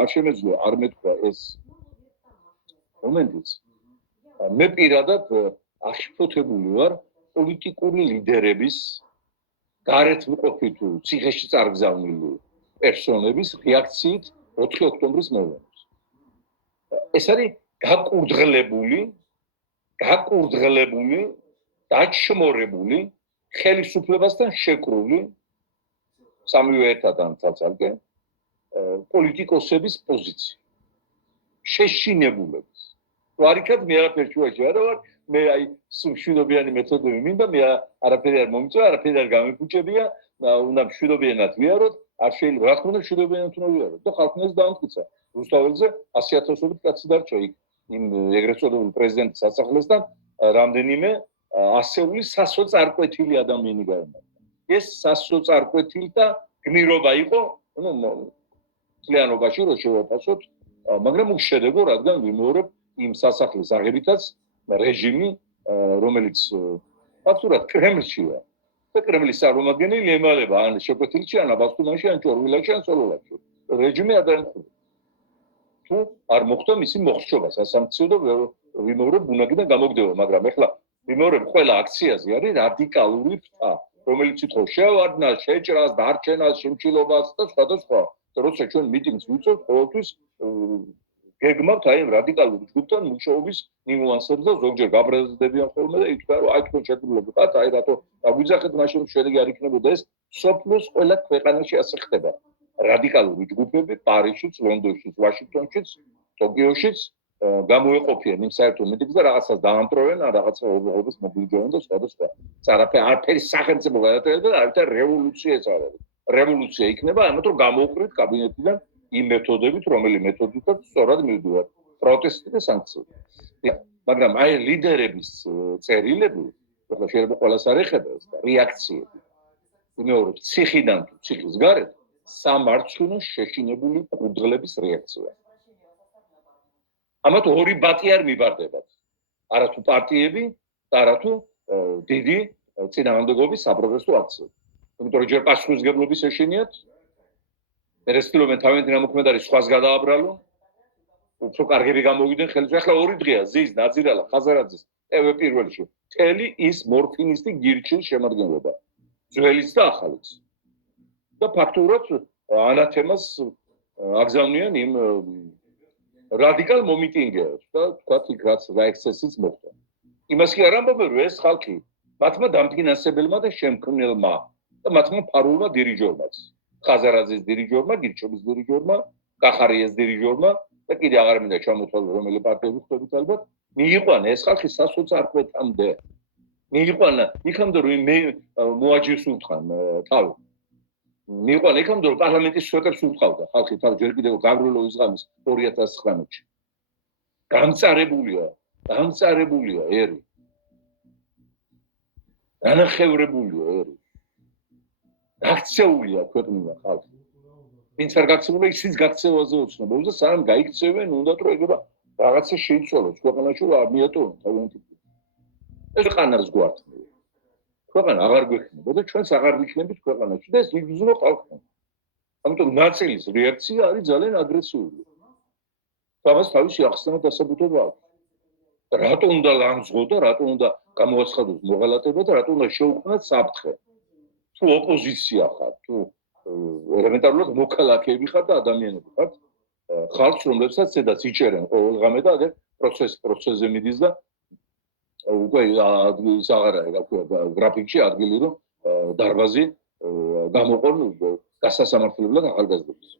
არ შემეძლო არ მეთქვა ეს მომენტიც. მე პირადად აღშფოთებული ვარ პოლიტიკური ლიდერების გარეთ მყოფი თუ ციხეში წარგზავნილი პერსონების რეაქციით 4 ოქტომბრის მოვლენებს. ეს არის გაკურდღლებული, დაჩმორებული, ხელისუფლებასთან შეკრული სამივე ერთად ან ცალკე პოლიტიკოსების პოზიცია. შეშინებულების. თუ არ იქათ მე არაფერ შუაში არა ვარ, მე აი მშვიდობიანი მეთოდები მინდა, მე არაფერი არ მომიწვა, არაფერი არ გამიფუჭებია, უნდა მშვიდობიანად ვიაროთ, არ შეიძლება რა თქმა უნდა მშვიდობიანად უნდა ვიაროთ და ხალხმა ეს დაამტკიცა. რუსთაველზე 100,000-ობით კაცი დარჩა იქ იმ ეგრეთ წოდებული პრეზიდენტის სასახლესთან რამდენიმე ასეული სასოწარკვეთილი ადამიანი გაემართა. ეს სასოწარკვეთილთა გმირობა იყო, ძალიანობაში რო შევაფასოთ, მაგრამ უშედეგო, რადგან ვიმეორებ იმ სასახლის აღებითაც რეჟიმი, რომელიც ფაქტურად კრემლშია. და კრემლის წარმომადგენელი ემალება ან შეკვეთილში, ან აბასთუმანში, ან ჭორვილაში, ან სოლოლაში. რეჟიმი არ დაემხობა. თუ არ მოხდა მისი მოხსჩობა სასამცირო და ვიმეორებ ბუნაგიდან გამოგდება, მაგრამ ეხლა ვიმეორებ ყველა აქციაზე არის რადიკალური ფრთა, რომელიც ითხოვს შევარდნას, შეჭრას, დარჩენას, შემჩილობას და სხვა. როცა ჩვენ მიტინგს ვიწევთ, ყოველთვის გეგმავთ აი ამ რადიკალური ჯგუფთან მუშაობის ნიუანსებს და ზოგჯერ გაბრაზდებიან ხოლმე და ითქვა რომ აი თქვენ შეგულობთ, აი რატო აგვიძახეთ მაშინ შედეგი არ იქნებოდა ეს სოფლოს ყველა ქვეყანაში ასე ხდება. რადიკალური ჯგუფები პარიზშიც, ლონდონშიც, ვაშინგტონშიც, ტოკიოშიც გამოეყოფიან იმ საერთო მიტინგს და რაღაცას დაამტვრევენ, რაღაცა ობლოგებს მოგიჯოვენ და სხვა. არაფერი სახელმწიფო გადატრიალდა და არაფერი რევოლუცია ეს არ არის. რევოლუცია იქნება, ამიტომ რომ გამოვყრით კაბინეტიდან იმ მეთოდებით, რომელი მეთოდითაც სწორად მივდივართ პროტესტი და სანქციები. მაგრამ აი ლიდერების წერილები, ახლა შეიძლება ყველას არ ეხება ეს და რეაქციები. ვიმეორებ ციხიდან თუ ციხის გარეთ სამარცხვინო შეშინებული კურდღლების რეაქცია. ამათ ორი ბატი არ მიბარდებათ. არათუ პარტიები და არათუ დიდი წინააღმდეგობის საპროტესტო აქციები. იმიტომ რომ ჯერ პასუხისმგებლობის ეშინიათ რესტილობენ თავიანთი ნამოქმედარი სხვას გადააბრალონ, უფრო კარგები გამოვიდნენ ხელში. ახლა 2 დღეა ზის, ნაძირალა, ხაზარაძის, TV პირველში. მთელი ის მორფინისტი გირჩის შემადგენლობა. ძველიც და ახალიც. და ფაქტურად ანათემას აგზავნიან იმ რადიკალ მომიტინგეებს და თქვათ იქ რაც რაექსესიც მოხდა. იმას კი არ ამბობენ რომ ეს ხალხი მათმა დამფინანსებელმა და შემქმნელმა და მათმა ფარულმა დირიჟორმაც. ხაზარაძის დირიჟორმა, გირჩობის დირიჟორმა, კახარიას დირიჟორმა და კიდე აღარ მინდა ჩამოთვალო რომელი პარტიები ხდებით ალბათ, მიიყვანა ეს ხალხი სასოწარკვეთამდე. მიიყვანა იქამდე რომ მე მოაჯირს უთხრან თავი. მიიყვანა იქამდე რომ პარლამენტის სვეტებს უთყავდა ხალხი თავი ჯერ კიდევ გავრილოვის ღამის 2019-ში. გამწარებულია ერი. განახევრებულია ერი. გაქცეულია ქვეყნიდან ხალხი. ვინც არ გაქცეულია, ისიც გაქცევაზე ოცნებობს და სანამ გაიქცევენ, უნდა რომ ეგება რაღაცა შეიცვალოს ქვეყანაში, რომ არ მიატოვონ თავიანთი. ეს ქვეყანას გვართმევ. ქვეყანა აღარ გვექნება და ჩვენც აღარ ვიქნებით ქვეყანაში და ეს იგრძნო ხალხთან. ამიტომ ნაწილის რეაქცია არის ძალიან აგრესიული. თამას თავისი ახსნა დასაბუთება აქვს. რატო უნდა ლამძღო და რატო უნდა გამოაცხადოს მოღალატება და რატო უნდა შეუქმნათ საფრთხე. თუ ოპოზიცია ხარ, თუ ელემენტარულად მოქალაქეები ხარ და ადამიანები ხარ, ხალხს რომლებსაც ზედაც იჭერენ ყოველ ღამე და აგერ პროცესზე მიდის და უკვე ის აღარ არის, რა ქვია, გრაფიკში ადგილი რომ დარბაზი გამოყონ გასასამართლებლად ახალგაზრდებს.